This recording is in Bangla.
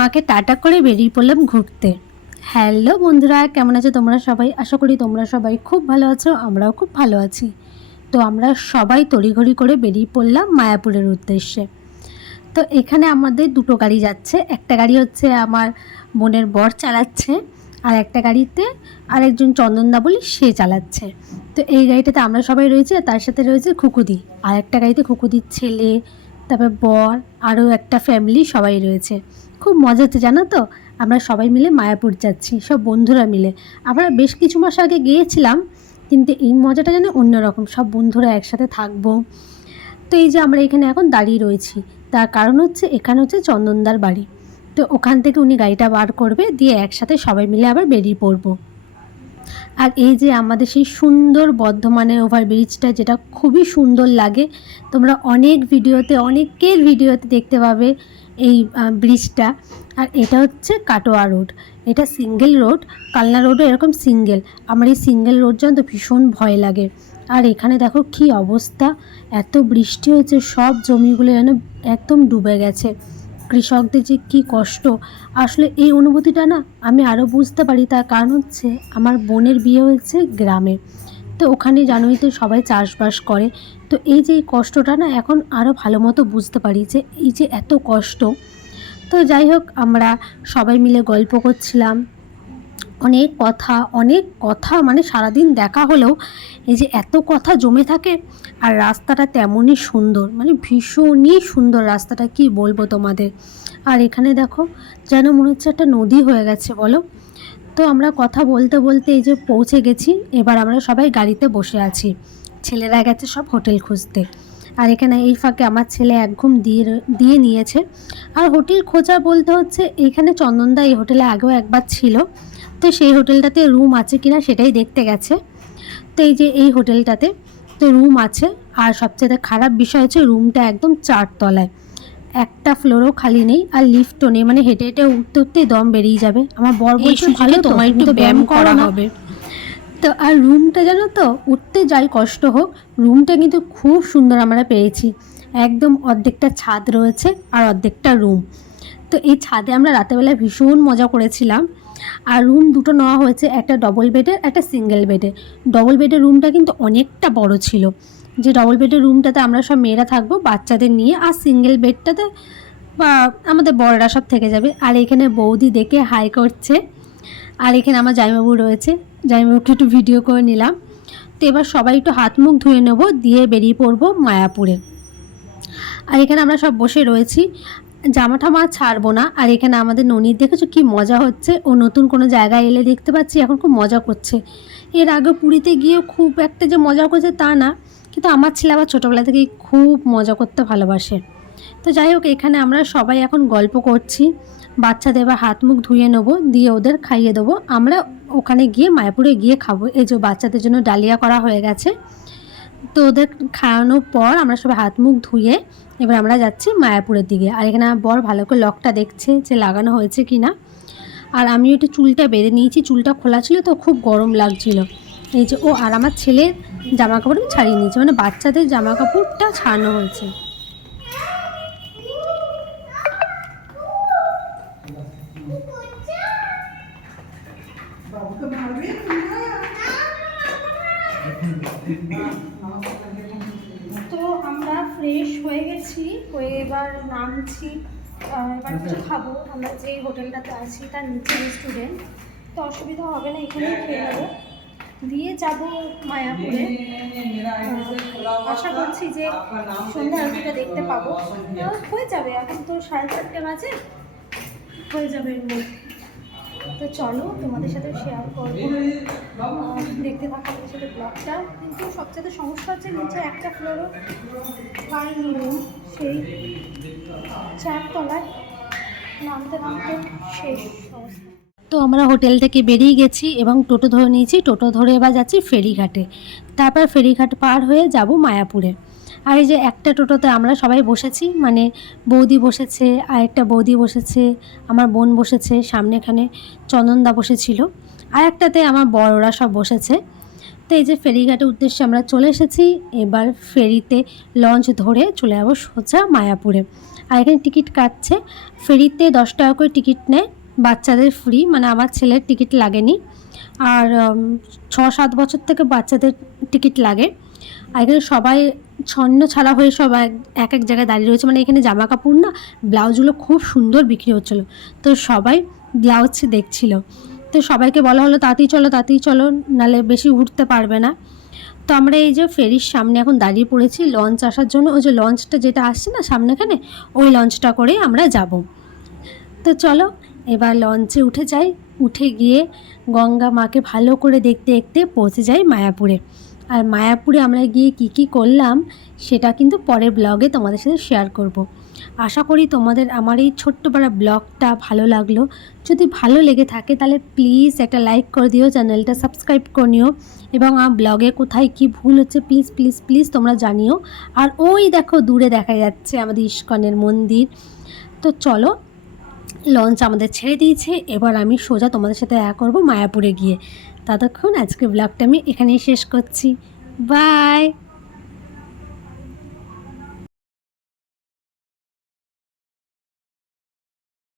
মাকে টাটা করে বেরিয়ে পড়লাম ঘুরতে। হ্যালো বন্ধুরা, কেমন আছো তোমরা সবাই? আশা করি তোমরা সবাই খুব ভালো আছো, আমরাও খুব ভালো আছি। তো আমরা সবাই তড়িঘড়ি করে বেরিয়ে পড়লাম মায়াপুরের উদ্দেশ্যে। তো এখানে আমাদের দুটো গাড়ি যাচ্ছে। একটা গাড়ি হচ্ছে আমার বোনের বর চালাচ্ছে, আর একটা গাড়িতে আরেকজন চন্দনদা বলি সে চালাচ্ছে। তো এই গাড়িটাতে আমরা সবাই রয়েছি, আর তার সাথে রয়েছে খুকুদি। আর একটা গাড়িতে খুকুদির ছেলে, তারপর বর, আরও একটা ফ্যামিলি সবাই রয়েছে। খুব মজা হচ্ছে জানো তো। আমরা সবাই মিলে মায়াপুর যাচ্ছি, সব বন্ধুরা মিলে। আমরা বেশ কিছু মাস আগে গিয়েছিলাম, কিন্তু এই মজাটা যেন অন্যরকম, সব বন্ধুরা একসাথে থাকবো। তো এই যে আমরা এখানে এখন দাঁড়িয়ে রয়েছি, তার কারণ হচ্ছে এখানে হচ্ছে চন্দনদার বাড়ি। তো ওখান থেকে উনি গাড়িটা বার করবে, দিয়ে একসাথে সবাই মিলে আবার বেরিয়ে পড়বো। আর এই যে আমাদের সেই সুন্দর বর্ধমানের ওভারব্রিজটা, যেটা খুবই সুন্দর লাগে। তোমরা অনেকের ভিডিওতে দেখতে পাবে এই ব্রিজটা। আর এটা হচ্ছে কাটোয়া রোড, এটা সিঙ্গেল রোড। কালনা রোডও এরকম সিঙ্গেল। আমার এই সিঙ্গেল রোড জানো তো ভীষণ ভয় লাগে। আর এখানে দেখো কি অবস্থা, এত বৃষ্টি হয়েছে, সব জমিগুলো যেন একদম ডুবে গেছে। কৃষকদের যে কী কষ্ট, আসলে এই অনুভূতিটা না আমি আরও বুঝতে পারি। তার কারণ হচ্ছে আমার বোনের বিয়ে হয়েছে গ্রামে। তো ওখানে জানোই তো সবাই চাষবাস করে। তো এই যে এই কষ্টটা না এখন আরও ভালো মতো বুঝতে পারি, যে এই যে এত কষ্ট। তো যাই হোক, আমরা সবাই মিলে গল্প করছিলাম, অনেক কথা মানে সারাদিন দেখা হলেও এই যে এত কথা জমে থাকে। আর রাস্তাটা তেমনই সুন্দর, মানে ভীষণই সুন্দর রাস্তাটা, কি বলবো তোমাদের। আর এখানে দেখো যেন মনে হচ্ছে একটা নদী হয়ে গেছে বলো। তো আমরা কথা বলতে বলতে এই যে পৌঁছে গেছি। এবার আমরা সবাই গাড়িতে বসে আছি, ছেলেরা গেছে সব হোটেল খুঁজতে। আর এখানে এই ফাঁকে আমার ছেলে এক ঘুম দিয়ে নিয়েছে। আর হোটেল খোঁজা বলতে হচ্ছে এইখানে চন্দনদা এই হোটেলে আগেও একবার ছিল, তো সেই হোটেলটাতে রুম আছে কিনা সেটাই দেখতে গেছে। তো এই যে এই হোটেলটাতে তো রুম আছে। আর সবচেয়ে খারাপ বিষয় হচ্ছে রুমটা একদম 4 তলায়, একটা ফ্লোরও খালি নেই, আর লিফটও নেই। মানে হেঁটে হেঁটে উঠতে উঠতেই দম বেরিয়ে যাবে। আমার বর বলছে ভালো, তোমার একটু ব্যায়াম করা হবে। তো আর রুমটা জানো তো, উঠতে যাই কষ্ট হোক, রুমটা কিন্তু খুব সুন্দর আমরা পেয়েছি। একদম অর্ধেকটা ছাদ রয়েছে আর অর্ধেকটা রুম। তো এই ছাদে আমরা রাতেরবেলা ভীষণ মজা করেছিলাম। আর রুম দুটো নেওয়া হয়েছে, একটা ডবল বেডের, একটা সিঙ্গেল বেডের। ডবল বেডের রুমটা কিন্তু অনেকটা বড় ছিল। যে ডবল বেডের রুমটাতে আমরা সব মেয়েরা থাকবো বাচ্চাদের নিয়ে, আর সিঙ্গেল বেডটাতে বা আমাদের বড়রা সব থেকে যাবে। আর এখানে বৌদি দেখে হাই করছে। আর এখানে আমার জামাইবাবু রয়েছে, জামাইবাবুকে একটু ভিডিও করে নিলাম। তো এবার সবাই একটু হাত মুখ ধুয়ে নেবো, দিয়ে বেরিয়ে পড়বো মায়াপুরে। আর এখানে আমরা সব বসে রয়েছি, জামা ঠামা ছাড়বো না। আর এখানে আমাদের ননির দেখেছো কি মজা হচ্ছে, ও নতুন কোনো জায়গায় এলে দেখতে পাচ্ছি এখন খুব মজা করছে। এর আগে পুরীতে গিয়ে খুব একটা যে মজা করছে তা না, কিন্তু আমার ছেলে আবার ছোটোবেলা থেকেই খুব মজা করতে ভালোবাসে। তো যাই হোক, এখানে আমরা সবাই এখন গল্প করছি। বাচ্চাদের এবার হাত মুখ ধুয়ে নেবো, দিয়ে ওদের খাইয়ে দেবো। আমরা ওখানে গিয়ে মায়াপুরে গিয়ে খাবো। এই যে বাচ্চাদের জন্য ডালিয়া করা হয়ে গেছে। তো ওদের খাওয়ানোর পর আমরা সবাই হাত মুখ ধুয়ে এবার আমরা যাচ্ছি মায়াপুরের দিকে। আর এখানে আমার বর ভালো করে লকটা দেখছে যে লাগানো হয়েছে কি না। আর আমিও একটু চুলটা বেঁধে নিয়েছি, চুলটা খোলা ছিল তো খুব গরম লাগছিল। এই যে আর আমার ছেলের জামা কাপড় আমি ছাড়িয়ে নিয়েছি, মানে বাচ্চাদের জামা কাপড়টা ছাড়ানো হয়েছে। তো আমরা ফ্রেশ হয়ে গেছি, হয়ে এবার নামছি। এবার কিছু খাবো। আমরা যেই হোটেলটাতে আছি তার নিচে রেস্টুরেন্ট, তো অসুবিধা হবে না, এখানেই খেয়ে নেবো। দিয়ে যাব মায়াপুরে। আশা করছি যে সন্ধ্যা আরতিটা দেখতে পাবো। হয়ে যাবে, এখন তো 4:30 বাজে, হয়ে যাবে এর মধ্যে। তো চলো তোমাদের সাথে শেয়ার করবো, দেখতে থাকা আমাদের সাথে ব্লগটা। কিন্তু সবচেয়ে সমস্যা হচ্ছে নিচে একটা ফ্লোরও পাইনি রুম, সেই 4 তলায় নামতে নামতে শেষ অবস্থা। তো আমরা হোটেল থেকে বেরিয়ে গেছি এবং টোটো ধরে নিয়েছি। টোটো ধরে এবার যাচ্ছি ফেরিঘাটে, তারপর ফেরিঘাট পার হয়ে যাব মায়াপুরে। আর এই যে একটা টোটোতে আমরা সবাই বসেছি, মানে বৌদি বসেছে, আরেকটা বৌদি বসেছে, আমার বোন বসেছে, সামনে এখানে চন্দনদা বসেছিল, আর একটাতে আমার বড়রা সব বসেছে। তো এই যে ফেরিঘাটের উদ্দেশ্যে আমরা চলে এসেছি। এবার ফেরিতে লঞ্চ ধরে চলে যাবো সোজা মায়াপুরে। আর এখানে টিকিট কাটছে। ফেরিতে 10 টাকা করে টিকিট নেয়, বাচ্চাদের ফ্রি, মানে আমার ছেলের টিকিট লাগেনি। আর 6-7 বছর থেকে বাচ্চাদের টিকিট লাগে। আর এখানে সবাই ছন্ন ছাড়া হয়ে সবাই এক এক জায়গায় দাঁড়িয়ে রয়েছে, মানে এখানে জামা কাপড় না, ব্লাউজগুলো খুব সুন্দর বিক্রি হচ্ছিলো, তো সবাই ব্লাউজ দেখছিল। তো সবাইকে বলা হলো তাড়াতাড়ি চলো, নাহলে বেশি উঠতে পারবে না। তো আমরা এই যে ফেরির সামনে এখন দাঁড়িয়ে পড়েছি লঞ্চ আসার জন্য। ওই যে লঞ্চটা যেটা আসছে না সামনেখানে, ওই লঞ্চটা করেই আমরা যাব। তো চলো এবার লঞ্চে উঠে যাই, উঠে গিয়ে গঙ্গা মাকে ভালো করে দেখতে দেখতে পৌঁছে যাই মায়াপুরে। আর মায়াপুরে আমরা গিয়ে কি করলাম সেটা কিন্তু পরের ব্লগে তোমাদের সাথে শেয়ার করব। আশা করি তোমাদের আমার এই ছোট্ট পাড়া ব্লগটা ভালো লাগলো। যদি ভালো লেগে থাকে তাহলে প্লিজ একটা লাইক করে দিও, চ্যানেলটা সাবস্ক্রাইব করে নিও, এবং আমার ব্লগে কোথায় কি ভুল হচ্ছে প্লিজ প্লিজ প্লিজ তোমরা জানিও। আর ওই দেখো দূরে দেখা যাচ্ছে আমাদের ইস্কনের মন্দির। তো চলো, লঞ্চ আমাদের ছেড়ে দিয়েছে, এবার আমি সোজা তোমাদের সাথে দেখা করবো মায়াপুরে গিয়ে। ততক্ষণ আজকে ব্লগটা আমি এখানেই শেষ করছি। বাই।